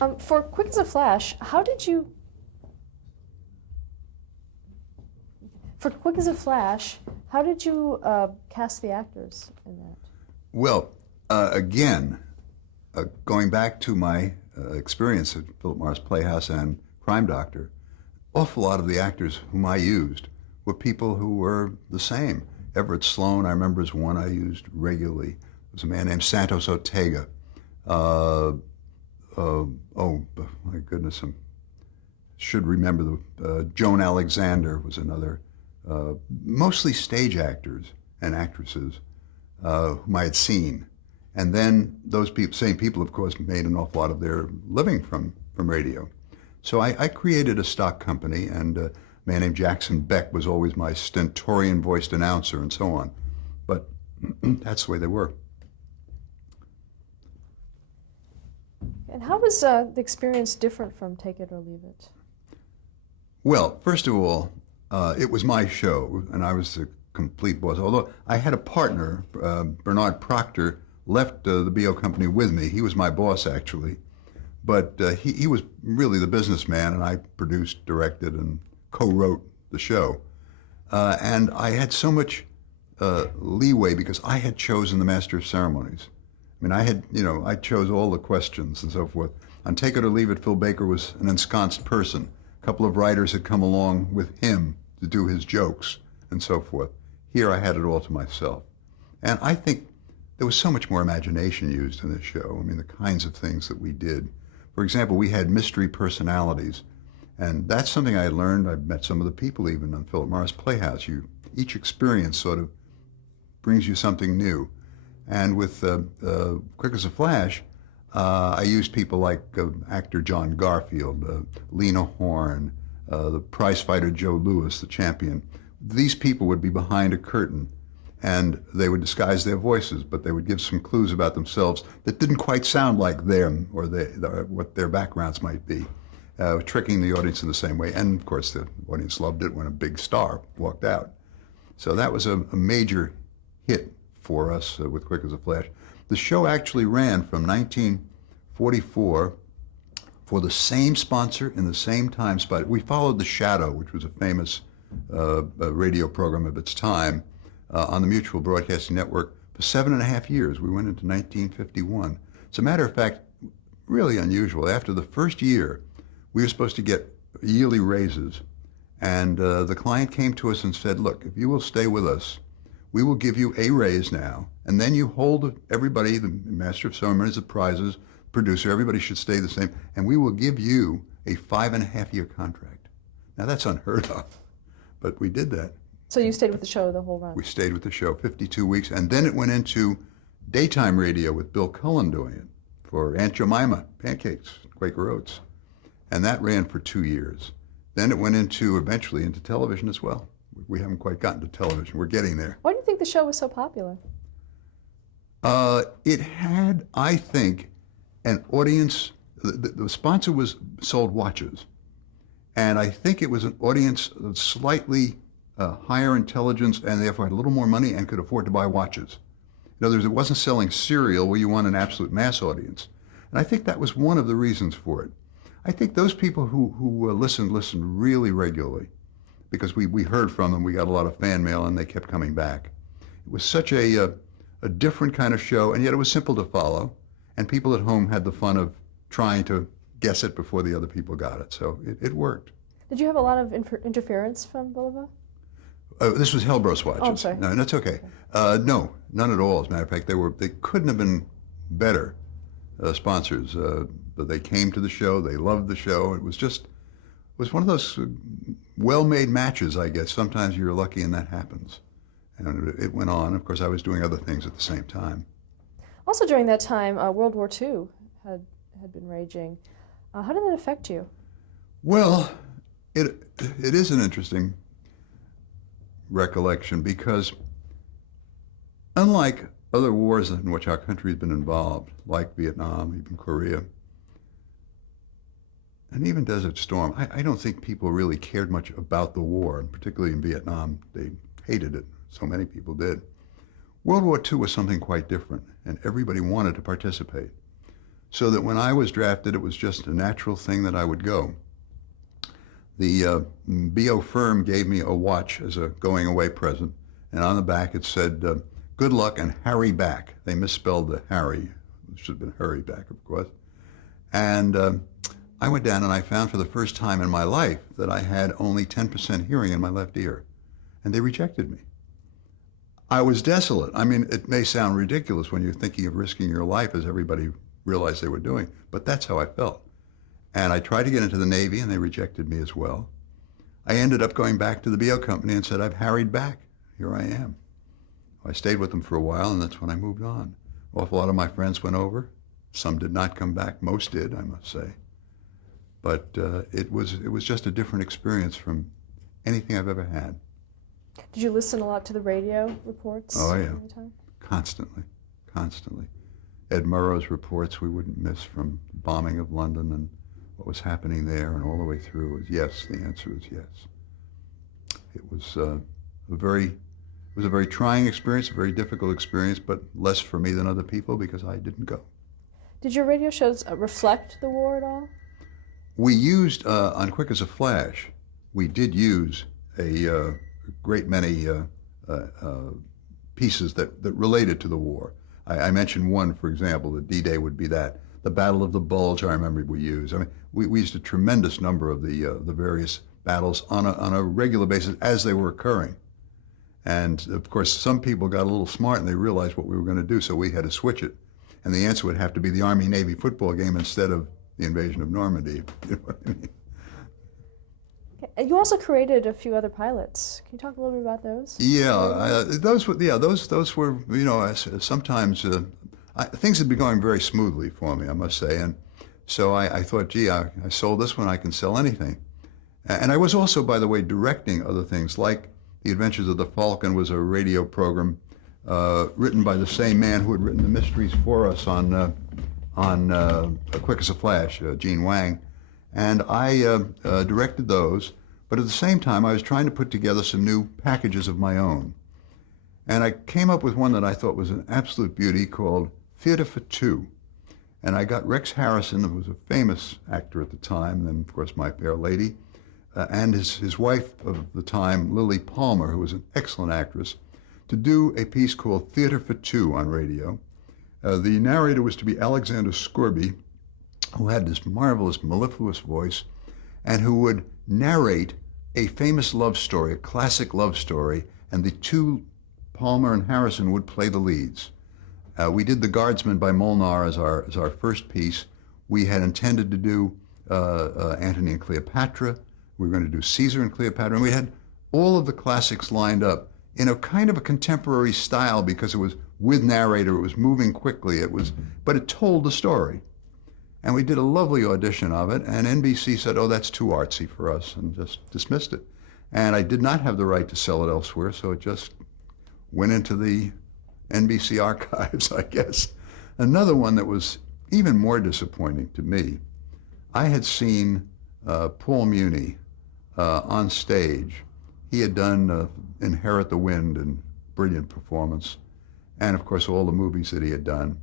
actresses. For Quick as a Flash, For Quick as a Flash, how did you cast the actors in that? Well, again, going back to my experience at Philip Morris Playhouse and Crime Doctor, an awful lot of the actors whom I used were people who were the same. Everett Sloan, I remember, is one I used regularly. There was a man named Santos Ortega. Oh my goodness, I should remember Joan Alexander was another. Mostly stage actors and actresses whom I had seen. And then those same people, of course, made an awful lot of their living from radio. So I created a stock company, and a man named Jackson Beck was always my stentorian-voiced announcer and so on. But that's the way they were. And how was the experience different from Take It or Leave It? Well, first of all, it was my show, and I was the complete boss. Although I had a partner, Bernard Proctor, left the BO company with me. He was my boss, actually. But he was really the businessman, and I produced, directed, and co-wrote the show. And I had so much leeway because I had chosen the Master of Ceremonies. I mean, I chose all the questions and so forth. On Take It or Leave It, Phil Baker was an ensconced person. A couple of writers had come along with him to do his jokes and so forth. Here I had it all to myself. And I think there was so much more imagination used in this show. I mean, the kinds of things that we did. For example, we had mystery personalities. And that's something I learned. I've met some of the people even on Philip Morris Playhouse. Each experience sort of brings you something new. And with Quick as a Flash, I used people like actor John Garfield, Lena Horne, the prize fighter Joe Louis, the champion. These people would be behind a curtain, and they would disguise their voices, but they would give some clues about themselves that didn't quite sound like them or what their backgrounds might be, tricking the audience in the same way. And of course, the audience loved it when a big star walked out. So that was a major hit for us with Quick as a Flash. The show actually ran from 1944 for the same sponsor in the same time spot. We followed The Shadow, which was a famous radio program of its time, on the Mutual Broadcasting Network for 7.5 years. We went into 1951. As a matter of fact, really unusual. After the first year, we were supposed to get yearly raises, and the client came to us and said, look, if you will stay with us, we will give you a raise now, and then you hold everybody, the Master of Ceremonies, the prizes, producer, everybody should stay the same, and we will give you a 5.5-year contract. Now that's unheard of, but we did that. So you stayed with the show the whole run? We stayed with the show 52 weeks, and then it went into daytime radio with Bill Cullen doing it for Aunt Jemima, Pancakes, Quaker Oats, and that ran for 2 years. Then it went eventually into television as well. We haven't quite gotten to television. We're getting there. Why do you think the show was so popular? It had, I think, an audience. The sponsor sold watches, and I think it was an audience of slightly higher intelligence and therefore had a little more money and could afford to buy watches. In other words, it wasn't selling cereal where you want an absolute mass audience. And I think that was one of the reasons for it. I think those people who listened really regularly, because we heard from them, we got a lot of fan mail, and they kept coming back. It was such a different kind of show, and yet it was simple to follow, and people at home had the fun of trying to guess it before the other people got it, so it worked. Did you have a lot of interference from Bulova? This was Hellbros watches. Oh, I'm sorry. No, that's okay. No, none at all. As a matter of fact, they couldn't have been better sponsors. But they came to the show. They loved the show. It was one of those well-made matches, I guess. Sometimes you're lucky and that happens. And it went on. Of course, I was doing other things at the same time. Also during that time, World War II had been raging. How did that affect you? Well, it is an interesting recollection because unlike other wars in which our country has been involved, like Vietnam, even Korea, and even Desert Storm, I don't think people really cared much about the war, and particularly in Vietnam, they hated it. So many people did. World War II was something quite different, and everybody wanted to participate. so that when I was drafted, it was just a natural thing that I would go. The BO firm gave me a watch as a going away present, and on the back it said, good luck and hurry back. They misspelled the Harry. It should have been hurry back, of course. And I went down and I found for the first time in my life that I had only 10% hearing in my left ear, and they rejected me. I was desolate. I mean, it may sound ridiculous when you're thinking of risking your life, as everybody realized they were doing, but that's how I felt. And I tried to get into the Navy, and they rejected me as well. I ended up going back to the BO company and said, I've harried back. Here I am. I stayed with them for a while, and that's when I moved on. An awful lot of my friends went over. Some did not come back. Most did, I must say. But it was just a different experience from anything I've ever had. Did you listen a lot to the radio reports? Oh, yeah. All the time? Constantly. Ed Murrow's reports we wouldn't miss, from the bombing of London and what was happening there, and all the way through was yes. The answer is yes. It was a very trying experience, a very difficult experience, but less for me than other people because I didn't go. Did your radio shows reflect the war at all? We used, on Quick as a Flash, we did use a great many pieces that related to the war. I mentioned one, for example, that D-Day would be that. The Battle of the Bulge, I remember we used. I mean, we used a tremendous number of the various battles on a regular basis as they were occurring. And of course, some people got a little smart and they realized what we were going to do, so we had to switch it. And the answer would have to be the Army-Navy football game instead of the invasion of Normandy. You know what I mean? Okay. You also created a few other pilots. Can you talk a little bit about those? Yeah, those were, you know, sometimes things had been going very smoothly for me, I must say. And so I thought, gee, I sold this one, I can sell anything. And I was also, by the way, directing other things, like The Adventures of the Falcon was a radio program written by the same man who had written the mysteries for us on Quick as a Flash, Gene Wang. And I directed those, but at the same time I was trying to put together some new packages of my own. And I came up with one that I thought was an absolute beauty called Theater for Two. And I got Rex Harrison, who was a famous actor at the time, and then of course my fair lady, and his wife of the time, Lily Palmer, who was an excellent actress, to do a piece called Theater for Two on radio. The narrator was to be Alexander Scorby, who had this marvelous, mellifluous voice, and who would narrate a famous love story, a classic love story, and the two, Palmer and Harrison, would play the leads. We did The Guardsman by Molnar as our first piece. We had intended to do Antony and Cleopatra. We were going to do Caesar and Cleopatra, and we had all of the classics lined up in a kind of a contemporary style because it was with narrator, it was moving quickly, but it told the story. And we did a lovely audition of it, and NBC said, oh, that's too artsy for us, and just dismissed it. And I did not have the right to sell it elsewhere, so it just went into the NBC archives, I guess. Another one that was even more disappointing to me, I had seen Paul Muni on stage. He had done Inherit the Wind, and brilliant performance, and of course all the movies that he had done.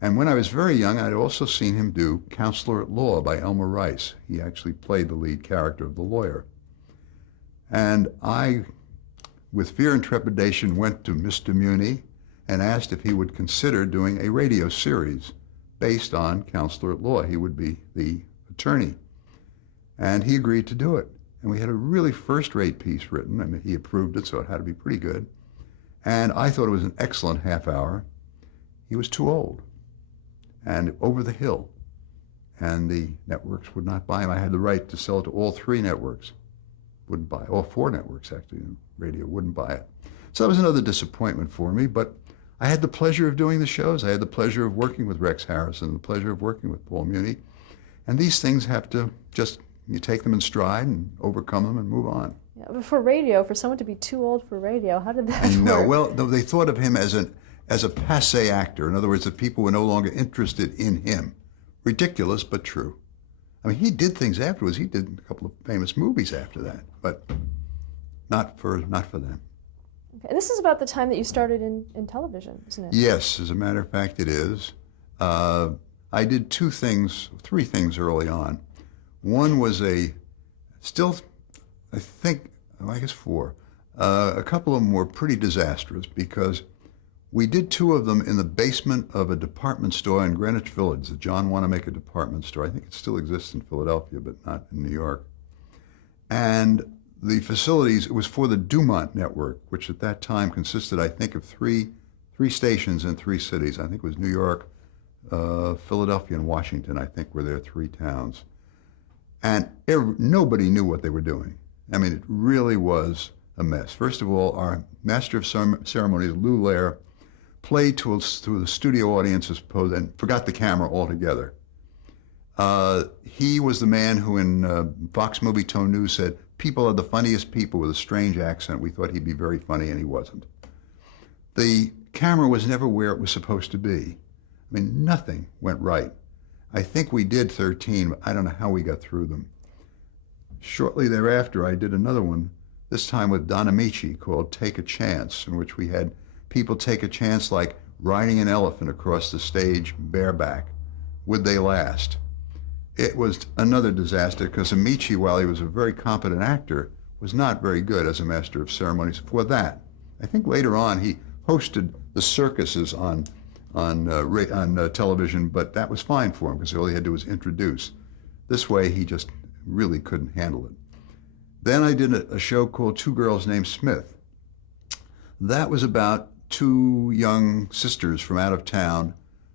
And when I was very young, I'd also seen him do Counselor at Law by Elmer Rice. He actually played the lead character of the lawyer. And I, with fear and trepidation, went to Mr. Muni and asked if he would consider doing a radio series based on Counselor at Law. He would be the attorney. And he agreed to do it. And we had a really first-rate piece written. I mean, he approved it, so it had to be pretty good. And I thought it was an excellent half hour. He was too old and over the hill, and the networks would not buy him. I had the right to sell it to all three networks. Wouldn't buy it. All four networks, actually, radio wouldn't buy it. So that was another disappointment for me, but I had the pleasure of doing the shows. I had the pleasure of working with Rex Harrison, the pleasure of working with Paul Muni. And these things have to just, you take them in stride and overcome them and move on. Yeah, but for radio, for someone to be too old for radio, how did that work? No, well, they thought of him as a passé actor. In other words, that people were no longer interested in him. Ridiculous, but true. I mean, he did things afterwards. He did a couple of famous movies after that, but not for them. Okay. This is about the time that you started in television, isn't it? Yes, as a matter of fact, it is. I did three things early on. One was I guess four. A couple of them were pretty disastrous because we did two of them in the basement of a department store in Greenwich Village, the John Wanamaker department store. I think it still exists in Philadelphia, but not in New York. And the facilities, it was for the Dumont network, which at that time consisted, I think, of three stations in three cities. I think it was New York, Philadelphia, and Washington, I think, were their three towns. And nobody knew what they were doing. I mean, it really was a mess. First of all, our master of ceremonies, Lou Lair, played to the studio audience, I suppose, and forgot the camera altogether. He was the man who in Fox Movie Tone News said, "People are the funniest people with a strange accent." We thought he'd be very funny, and he wasn't. The camera was never where it was supposed to be. I mean, nothing went right. I think we did 13, but I don't know how we got through them. Shortly thereafter, I did another one, this time with Don Amici, called Take a Chance, in which we had people take a chance like riding an elephant across the stage bareback. Would they last? It was another disaster because Amici, while he was a very competent actor, was not very good as a master of ceremonies for that. I think later on he hosted the circuses on television, but that was fine for him because all he had to do was introduce. This way, he just really couldn't handle it. Then I did a show called Two Girls Named Smith. That was about two young sisters from out of town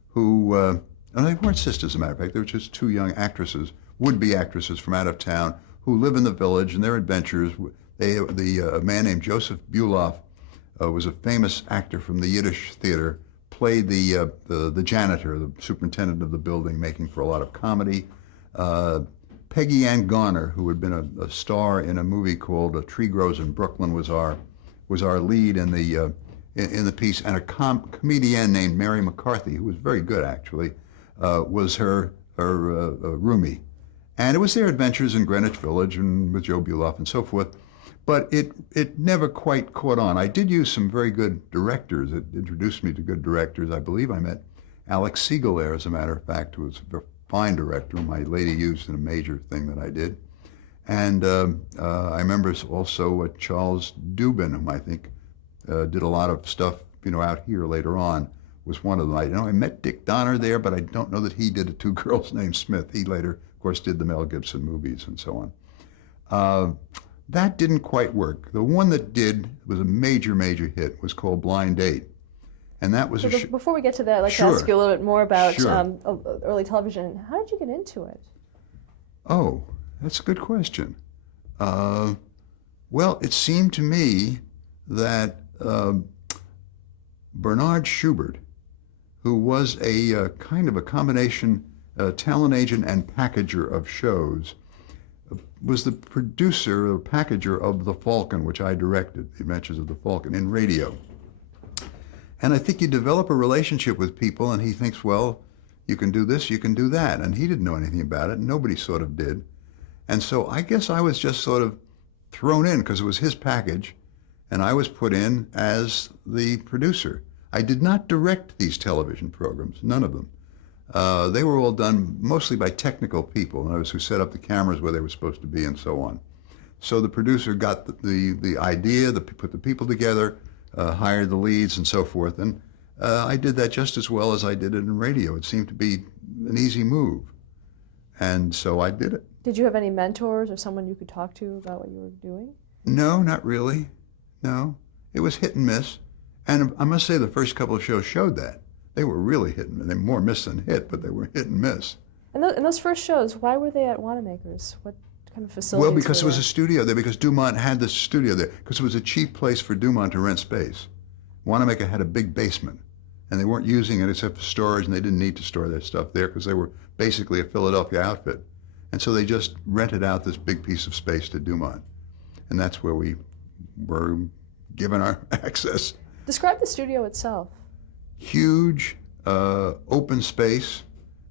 who, and they weren't sisters, as a matter of fact, they were just two young actresses, would-be actresses from out of town who live in the village and their adventures. A man named Joseph Buloff was a famous actor from the Yiddish theater, played the janitor, the superintendent of the building, making for a lot of comedy. Peggy Ann Garner, who had been a star in a movie called A Tree Grows in Brooklyn, was our lead in the piece, and a comedienne named Mary McCarthy, who was very good actually, was her roomie. And it was their adventures in Greenwich Village and with Joe Buloff and so forth. But it never quite caught on. I did use some very good directors. It introduced me to good directors. I believe I met Alex Siegel there, as a matter of fact, who was a fine director, my lady used in a major thing that I did. And I remember also Charles Dubin, whom I think did a lot of stuff, out here later on, was one of them. I met Dick Donner there, but I don't know that he did a Two Girls Named Smith. He later, of course, did the Mel Gibson movies and so on. That didn't quite work. The one that did was a major, major hit, was called Blind Date. And that was before we get to that, I'd like to ask you a little bit more about early television. How did you get into it? Oh, that's a good question. Well, it seemed to me that Bernard Schubert, who was a kind of a combination talent agent and packager of shows, was the producer or packager of The Falcon, which I directed, The Adventures of the Falcon, in radio. And I think you develop a relationship with people, and he thinks, well, you can do this, you can do that. And he didn't know anything about it. Nobody sort of did. And so I guess I was just sort of thrown in because it was his package, and I was put in as the producer. I did not direct these television programs, none of them. They were all done mostly by technical people, in others who set up the cameras where they were supposed to be and so on. So the producer got the idea, put the people together, hired the leads and so forth, and I did that just as well as I did it in radio. It seemed to be an easy move, and so I did it. Did you have any mentors or someone you could talk to about what you were doing? No, not really. No. It was hit and miss. And I must say the first couple of shows showed that. They were really hit and miss. They were more miss than hit, but they were hit and miss. And those first shows, why were they at Wanamaker's? What kind of facilities? Well, because it was a studio there, because Dumont had the studio there, because it was a cheap place for Dumont to rent space. Wanamaker had a big basement, and they weren't using it except for storage, and they didn't need to store their stuff there because they were basically a Philadelphia outfit. And so they just rented out this big piece of space to Dumont. And that's where we were given our access. Describe the studio itself. Huge, open space,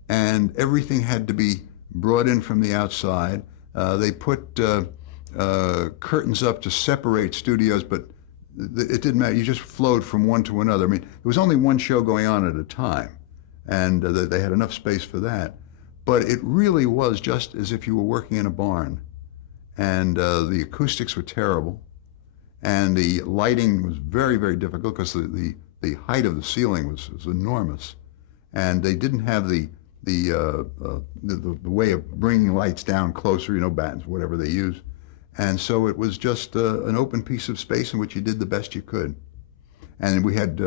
and everything had to be brought in from the outside. They put curtains up to separate studios, but it didn't matter. You just flowed from one to another. I mean, there was only one show going on at a time. and they had enough space for that. But it really was just as if you were working in a barn, and the acoustics were terrible, and the lighting was very, very difficult because the height of the ceiling was enormous, and they didn't have the way of bringing lights down closer, battens, whatever they use. And so it was just an open piece of space in which you did the best you could. And we had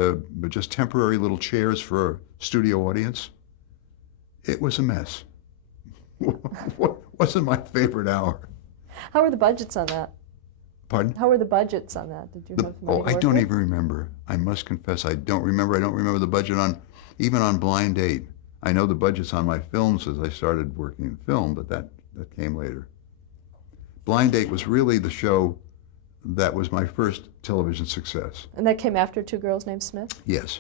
just temporary little chairs for a studio audience. It was a mess. Wasn't my favorite hour. How were the budgets on that? Pardon? How were the budgets on that? Did you have money to I work don't with? even remember. I must confess, I don't remember. I don't remember the budget even on Blind Date. I know the budgets on my films as I started working in film, but that came later. Blind Date was really the show that was my first television success. And that came after Two Girls Named Smith? Yes.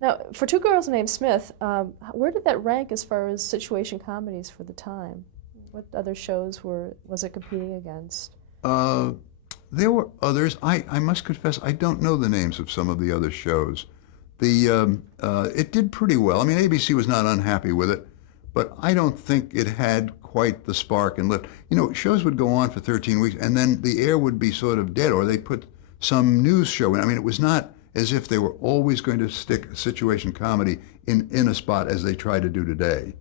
Now, for Two Girls Named Smith, where did that rank as far as situation comedies for the time? What other shows was it competing against? There were others. I must confess, I don't know the names of some of the other shows. It did pretty well. I mean, ABC was not unhappy with it, but I don't think it had quite the spark and lift. Shows would go on for 13 weeks, and then the air would be sort of dead, or they'd put some news show in. I mean, it was not as if they were always going to stick a situation comedy in a spot as they try to do today,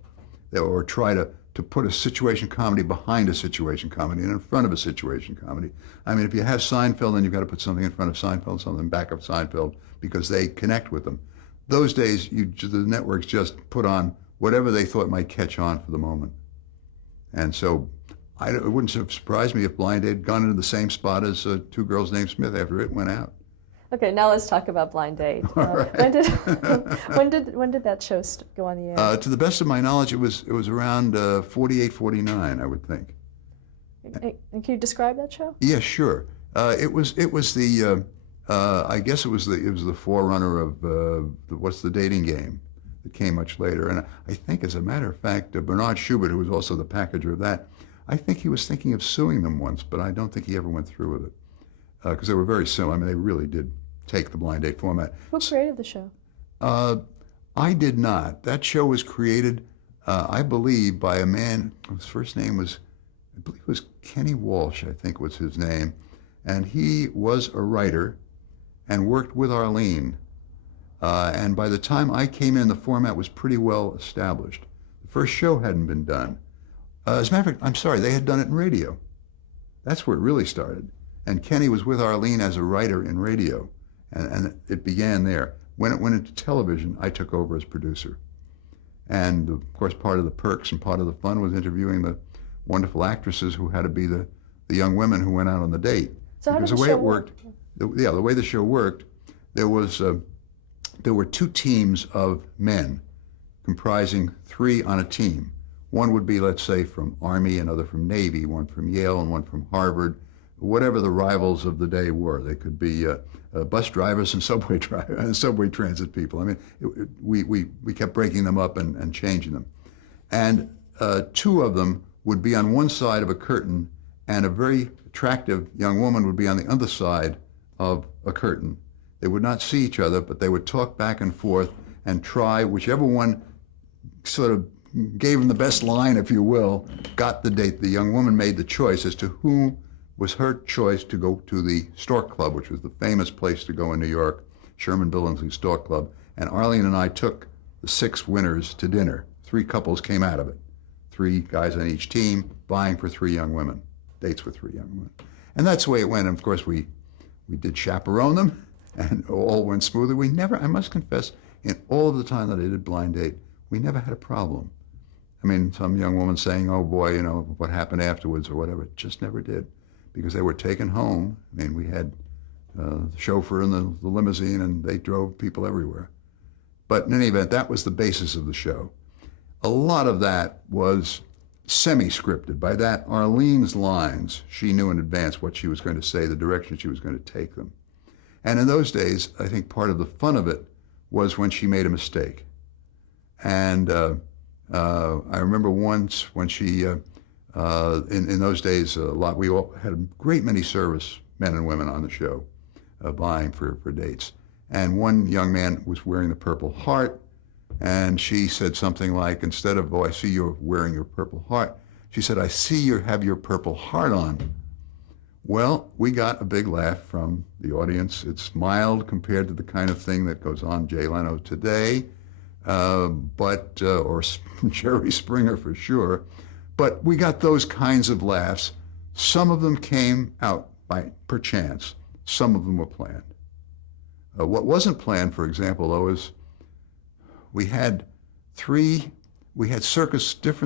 or try to put a situation comedy behind a situation comedy and in front of a situation comedy. I mean, if you have Seinfeld, then you've got to put something in front of Seinfeld, something back of Seinfeld, because they connect with them. Those days, the networks just put on whatever they thought might catch on for the moment. And so it wouldn't have surprised me if Blind Date had gone into the same spot as Two Girls Named Smith after it went out. Okay, now let's talk about Blind Date. Right. When did that show go on the air? To the best of my knowledge, it was around 48, 49, I would think. And can you describe that show? Yeah, sure. It was the I guess it was the forerunner of what's the dating game that came much later. And I think, as a matter of fact, Bernard Schubert, who was also the packager of that, I think he was thinking of suing them once, but I don't think he ever went through with it because they were very similar. I mean, they really did take the Blind Date format. Who created the show? I did not. That show was created, I believe, by a man whose first name was, I believe it was Kenny Walsh, I think was his name. And he was a writer and worked with Arlene. And by the time I came in, the format was pretty well established. The first show hadn't been done. As a matter of fact, I'm sorry, they had done it in radio. That's where it really started. And Kenny was with Arlene as a writer in radio. And it began there. When it went into television, I took over as producer. And of course, part of the perks and part of the fun was interviewing the wonderful actresses who had to be the young women who went out on the date. So how did Because the the way show it worked, the way the show worked, there were two teams of men comprising three on a team. One would be, let's say, from Army, another from Navy, one from Yale, and one from Harvard, whatever the rivals of the day were. They could be bus drivers and subway transit people. I mean, we kept breaking them up and changing them. And two of them would be on one side of a curtain, and a very attractive young woman would be on the other side of a curtain. They would not see each other, but they would talk back and forth and try, whichever one sort of gave them the best line, if you will, got the date. The young woman made the choice as to who was her choice to go to the Stork Club, which was the famous place to go in New York, Sherman Billingsley Stork Club. And Arlene and I took the 6 winners to dinner. 3 couples came out of it. 3 guys on each team vying for 3 young women. Dates for 3 young women. And that's the way it went. And of course, we did chaperone them, and all went smoothly. We never, I must confess, in all of the time that I did Blind Date, we never had a problem. I mean, some young woman saying, oh boy, what happened afterwards or whatever. It just never did, because they were taken home. I mean, we had the chauffeur in the limousine, and they drove people everywhere. But in any event, that was the basis of the show. A lot of that was semi-scripted. By that, Arlene's lines, she knew in advance what she was going to say, the direction she was going to take them. And in those days, I think part of the fun of it was when she made a mistake. And I remember once when she, in those days, we all had a great many service men and women on the show vying for dates. And one young man was wearing the Purple Heart, And she said something like, instead of, "Oh, I see you're wearing your Purple Heart," she said, "I see you have your Purple Heart on." Well, we got a big laugh from the audience. It's mild compared to the kind of thing that goes on Jay Leno today, or Jerry Springer for sure. But we got those kinds of laughs. Some of them came out by perchance. Some of them were planned. What wasn't planned, for example, though, is we had different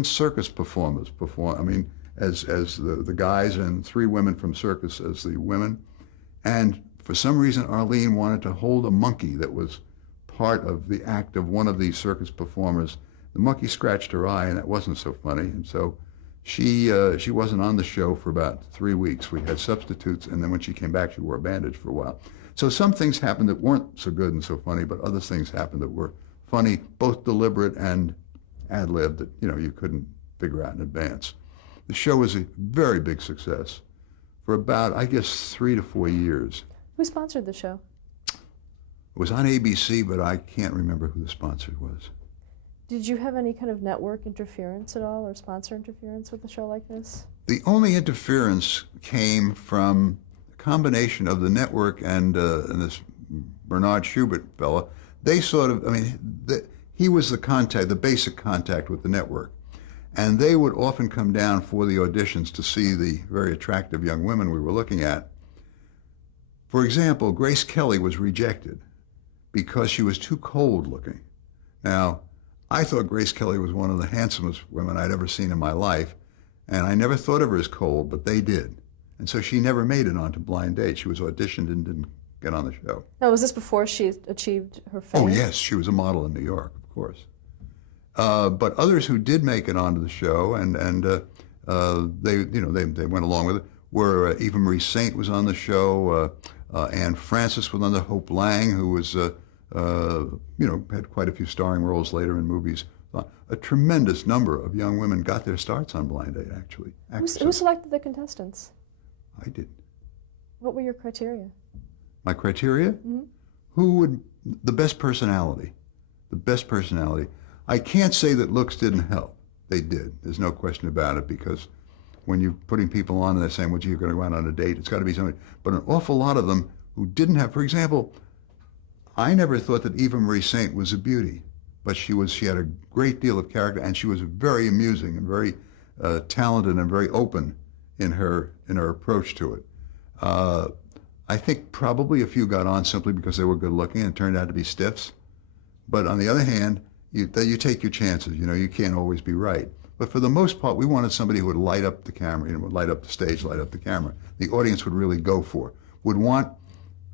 circus performers perform. I mean, as the guys, and 3 women from circus as the women. And for some reason, Arlene wanted to hold a monkey that was part of the act of one of these circus performers. The monkey scratched her eye, and that wasn't so funny. And so she wasn't on the show for about 3 weeks. We had substitutes, and then when she came back, she wore a bandage for a while. So some things happened that weren't so good and so funny, but other things happened that were funny, both deliberate and ad-lib, that you couldn't figure out in advance. The show was a very big success for about, I guess, 3 to 4 years. Who sponsored the show? It was on ABC, but I can't remember who the sponsor was. Did you have any kind of network interference at all, or sponsor interference with a show like this? The only interference came from a combination of the network and this Bernard Schubert fella. They sort of, he was the basic contact with the network. And they would often come down for the auditions to see the very attractive young women we were looking at. For example, Grace Kelly was rejected because she was too cold looking. Now, I thought Grace Kelly was one of the handsomest women I'd ever seen in my life, and I never thought of her as cold, but they did. And so she never made it onto Blind Date. She was auditioned and didn't get on the show. Now, was this before she achieved her fame? Oh, yes, she was a model in New York, of course. But others who did make it onto the show, and they went along with it, were Eva Marie Saint was on the show, Anne Francis was on the, Hope Lang, who was had quite a few starring roles later in movies. A tremendous number of young women got their starts on Blind Date, actually. Who selected the contestants? I did. What were your criteria? My criteria? Mm-hmm. The best personality. The best personality. I can't say that looks didn't help. They did. There's no question about it, because when you're putting people on and they're saying, well, gee, you're going to go out on a date, it's got to be somebody. But an awful lot of them who didn't have, for example, I never thought that Eva Marie Saint was a beauty, but she had a great deal of character, and she was very amusing and very talented and very open in her approach to it. I think probably a few got on simply because they were good looking and turned out to be stiffs. But on the other hand, you take your chances. You can't always be right. But for the most part, we wanted somebody who would light up the camera, would light up the stage, light up the camera. The audience would really go for, would want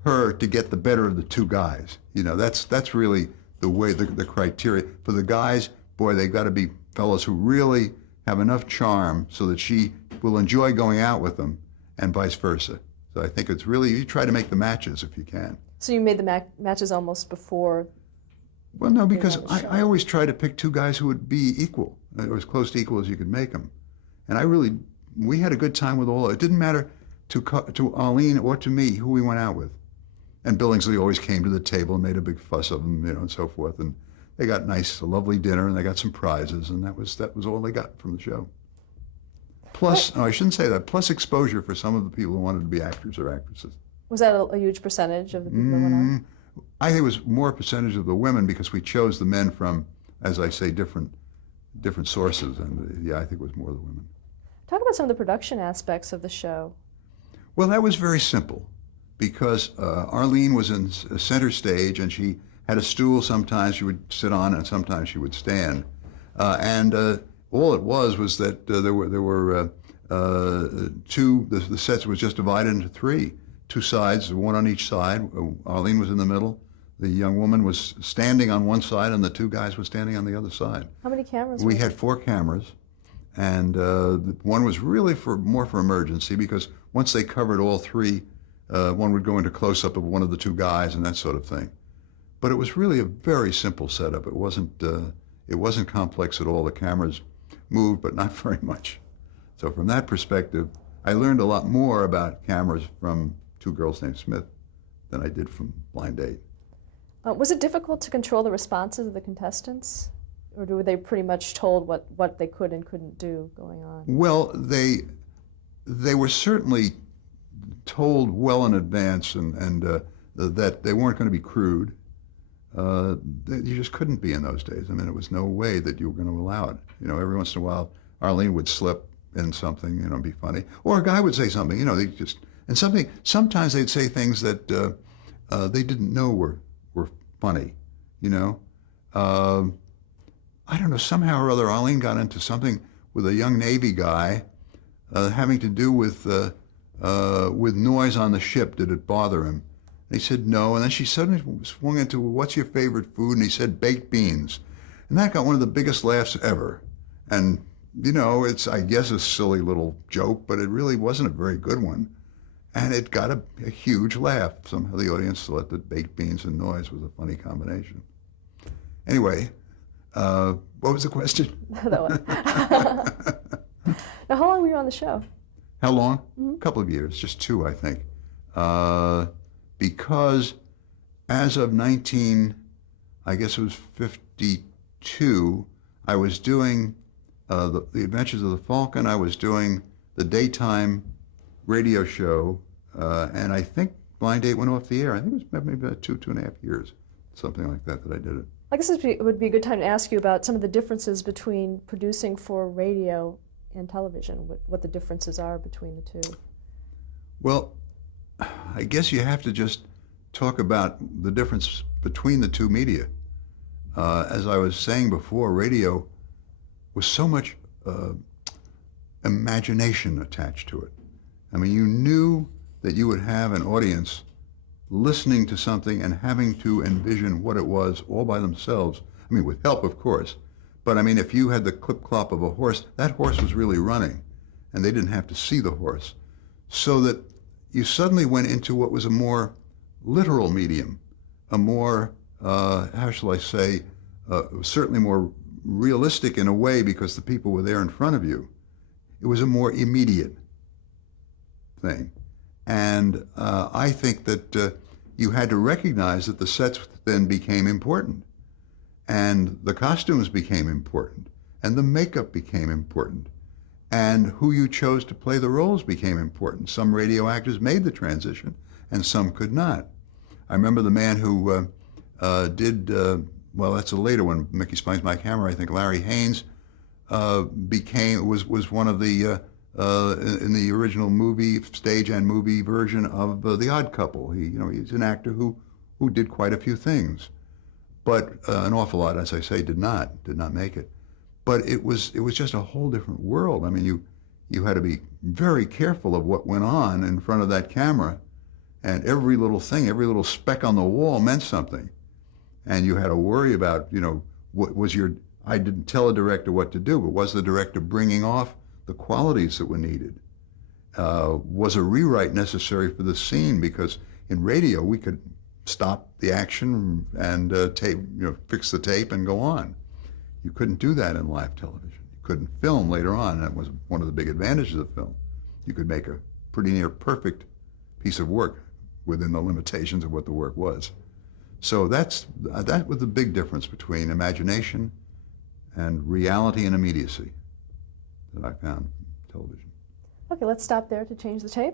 her to get the better of the 2 guys. That's really the way, the criteria. For the guys, boy, they've got to be fellows who really have enough charm so that she will enjoy going out with them, and vice versa. So I think it's really, you try to make the matches if you can. So you made the matches almost before? Well, no, because I always try to pick 2 guys who would be equal, or as close to equal as you could make them. And we had a good time with all. It didn't matter to Arlene or to me who we went out with. And Billingsley always came to the table and made a big fuss of them, and so forth. And they got a lovely dinner, and they got some prizes, and that was all they got from the show. Plus, I shouldn't say that, plus exposure for some of the people who wanted to be actors or actresses. Was that a huge percentage of the people that went on? I think it was more a percentage of the women, because we chose the men from, as I say, different sources, and I think it was more the women. Talk about some of the production aspects of the show. Well, that was very simple, because Arlene was in center stage, and she had a stool sometimes she would sit on, and sometimes she would stand. All it was that there were 2, the sets was just divided into 3. 2 sides, 1 on each side. Arlene was in the middle. The young woman was standing on one side, and the 2 guys were standing on the other side. How many cameras? We had 4 cameras, and one was really more for emergency, because once they covered all 3, one would go into close-up of one of the 2 guys and that sort of thing. But it was really a very simple setup. It wasn't complex at all. The cameras moved, but not very much. So from that perspective, I learned a lot more about cameras from 2 Girls Named Smith than I did from Blind Date. Was it difficult to control the responses of the contestants? Or were they pretty much told what they could and couldn't do going on? Well, they were certainly told well in advance and that they weren't going to be crude. You just couldn't be in those days. I mean, it was no way that you were going to allow it. You know, every once in a while, Arlene would slip in something, you know, be funny. Or a guy would say something, you know, sometimes they'd say things that they didn't know were funny, you know. I don't know, somehow or other, Arlene got into something with a young Navy guy having to do with noise on the ship. Did it bother him? And he said no, and then she suddenly swung into, what's your favorite food? And he said baked beans. And that got one of the biggest laughs ever. And, you know, it's, I guess, a silly little joke, but it really wasn't a very good one. And it got a huge laugh. Somehow the audience thought that baked beans and noise was a funny combination. Anyway, what was the question? Now, how long were you on the show? How long? A couple of years, just 2, I think. Because as of I guess it was 52, I was doing the Adventures of the Falcon. I was doing the daytime radio show, and I think Blind Date went off the air. I think it was maybe about 2.5 years, something like that I did it. I guess it would be a good time to ask you about some of the differences between producing for radio and television, what the differences are between the two. Well, I guess you have to just talk about the difference between the two media. As I was saying before, radio was so much imagination attached to it. I mean, you knew that you would have an audience listening to something and having to envision what it was all by themselves. I mean, with help, of course. But I mean, if you had the clip-clop of a horse, that horse was really running, and they didn't have to see the horse. So that you suddenly went into what was a more literal medium, a more, how shall I say, certainly more realistic in a way because the people were there in front of you. It was a more immediate thing. And I think that you had to recognize that the sets then became important, and the costumes became important, and the makeup became important, and who you chose to play the roles became important. Some radio actors made the transition, and some could not. I remember the man who did, well, that's a later one, Mickey Spines My Camera, I think Larry Haynes was one of the, in the original movie, stage and movie version of The Odd Couple. He's an actor who did quite a few things, but an awful lot, as I say, did not make it. But it was just a whole different world. I mean, you had to be very careful of what went on in front of that camera, and every little thing, every little speck on the wall meant something, and you had to worry about, what was I didn't tell a director what to do, but was the director bringing off the qualities that were needed? Was a rewrite necessary for the scene? Because in radio, we could stop the action and fix the tape and go on. You couldn't do that in live television. You couldn't film later on. That was one of the big advantages of film. You could make a pretty near perfect piece of work within the limitations of what the work was. So that was the big difference between imagination and reality and immediacy that I found in television. Okay, let's stop there to change the tape.